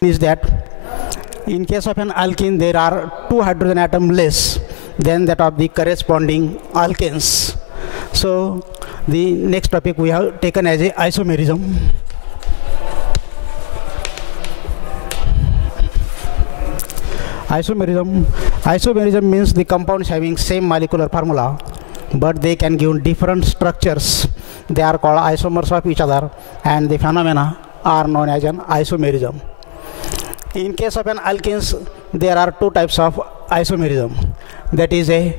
is that in case of an alkene there are 2 hydrogen atom less than that of the corresponding alkanes. So the next topic we have taken as a isomerism. Isomerism means the compounds having same molecular formula but they can give different structures. They are called isomers of each other and the phenomena are known as an isomerism. In case of an alkenes there are 2 types of isomerism, that is a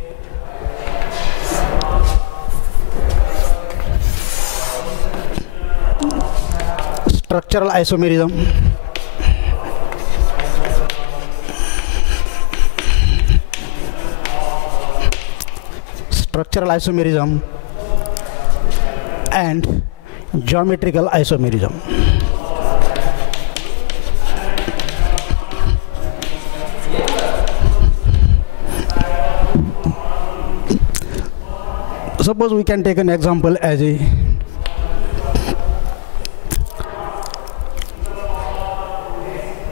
structural isomerism and geometrical isomerism. Suppose we can take an example as a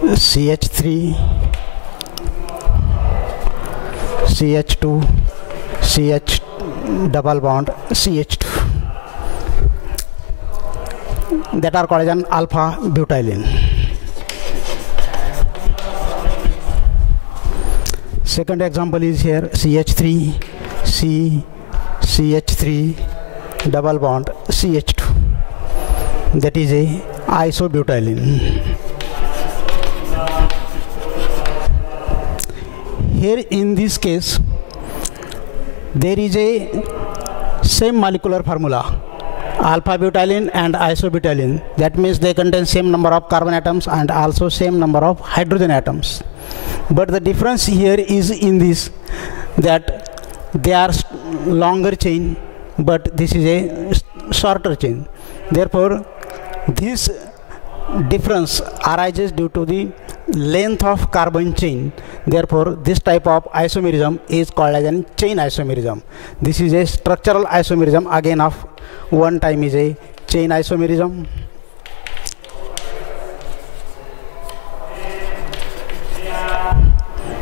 CH3, CH2, CH double bond, CH2, that are called as an alpha butylene. Second example is here CH3, CH3 double bond, CH2, that is a isobutylene. Here in this case there is a same molecular formula, alpha butylene and isobutylene. That means they contain same number of carbon atoms and also same number of hydrogen atoms. But the difference here is in this, that they are longer chain but this is a shorter chain. Therefore this difference arises due to the length of carbon chain. Therefore this type of isomerism is called as a chain isomerism. This is a structural isomerism, again of one time is a chain isomerism.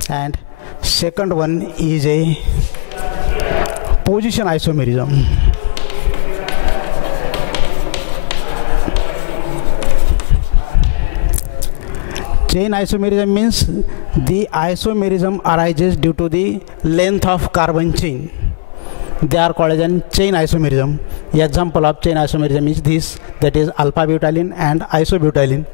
And second one is a position isomerism. Chain isomerism means the isomerism arises due to the length of carbon chain. They are called as a chain isomerism. The example of chain isomerism is this, that is alpha butylene and isobutylene.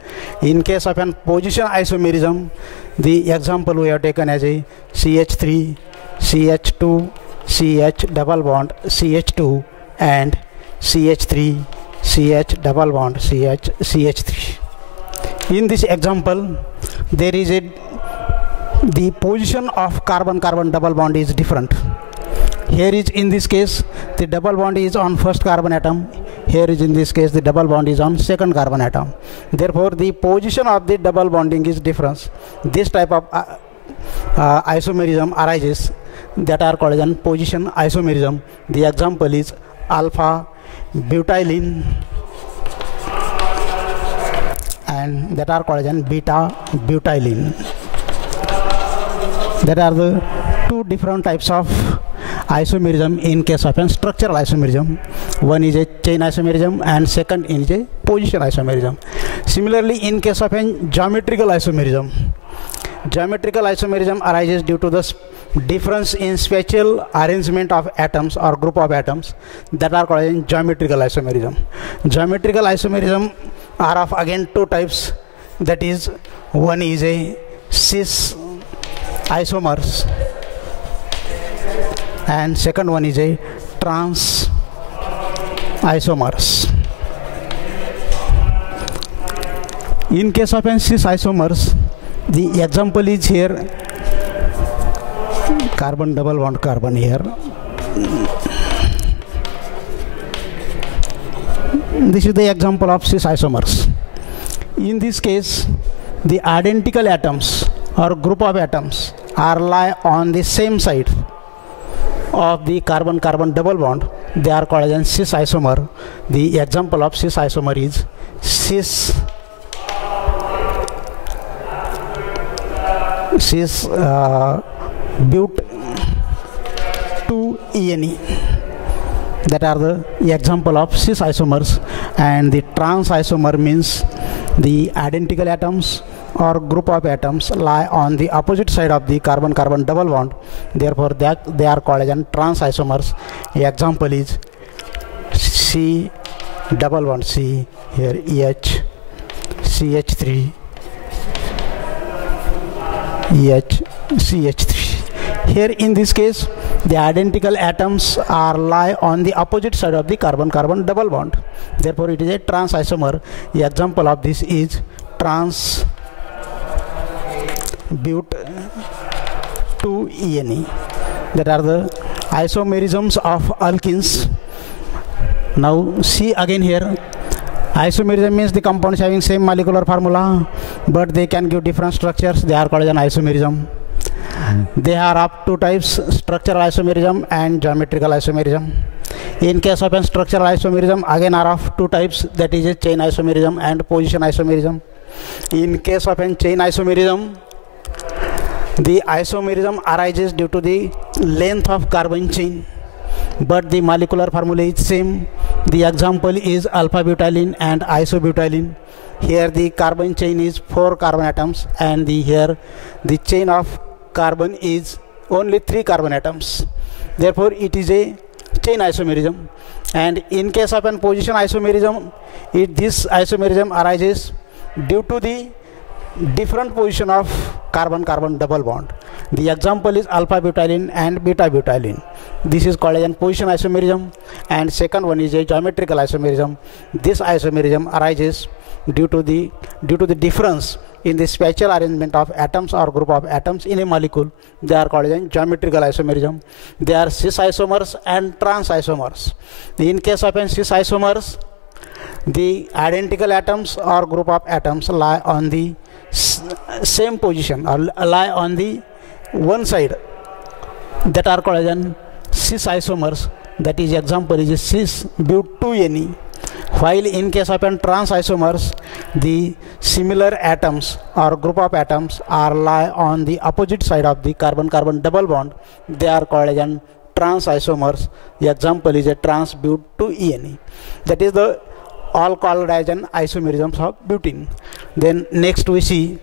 In case of an position isomerism, the example we have taken as a CH3, CH2, CH double bond, CH2 and CH3, CH double bond, CH3. In this example there is the position of carbon-carbon double bond is different. Here is in this case the double bond is on first carbon atom. Here is in this case the double bond is on second carbon atom. Therefore the position of the double bonding is different. This type of isomerism arises that are called as position isomerism. The example is alpha butylene and that are called as beta butylene. There are the 2 different types of isomerism in case of a structural isomerism. One is a chain isomerism and second is a position isomerism. Similarly, in case of a geometrical isomerism arises due to the difference in spatial arrangement of atoms or group of atoms, that are called as geometrical isomerism. Geometrical isomerism are of again 2 types, that is one is a cis isomers and second one is a trans isomers. In case of cis isomers, the example is here carbon double bond carbon here. This is the example of cis isomers. In this case, the identical atoms or group of atoms are lie on the same side of the carbon-carbon double bond. They are called as cis isomer. The example of cis isomer is cis cis but 2-ene. That are the example of cis isomers. And the trans isomer means the identical atoms or group of atoms lie on the opposite side of the carbon-carbon double bond. Therefore, they are called as trans isomers. Example is C double bond C, here EH, CH3, EH, CH3. Here in this case, the identical atoms are lie on the opposite side of the carbon-carbon double bond. Therefore, it is a trans isomer. The example of this is trans but 2-ene. That are the isomerisms of alkenes. Now see again here. Isomerism means the compounds having same molecular formula, but they can give different structures. They are called as an isomerism. They are of two types: structural isomerism and geometrical isomerism. In case of a structural isomerism, again are of two types, that is a chain isomerism and position isomerism. In case of a chain isomerism, the isomerism arises due to the length of carbon chain, but the molecular formula is same. The example is alpha butylene and isobutylene. Here the carbon chain is 4 carbon atoms, and here the chain of carbon is only 3 carbon atoms. Therefore, it is a chain isomerism. And in case of a position isomerism, this isomerism arises due to the different position of carbon-carbon double bond. The example is alpha butylene and beta butylene. This is called as a position isomerism. And second one is a geometrical isomerism. This isomerism arises due to the difference in the spatial arrangement of atoms or group of atoms in a molecule. They are called as geometrical isomerism. They are cis isomers and trans isomers. In case of cis isomers, the identical atoms or group of atoms lie on the same position or lie on the one side. That are called as cis isomers. That is example is cis but 2-ene. While in case of trans isomers, the similar atoms or group of atoms are lie on the opposite side of the carbon-carbon double bond. They are called as trans isomers. The example is a trans but 2-ene. That is the all called as an isomerisms of butene. Then next we see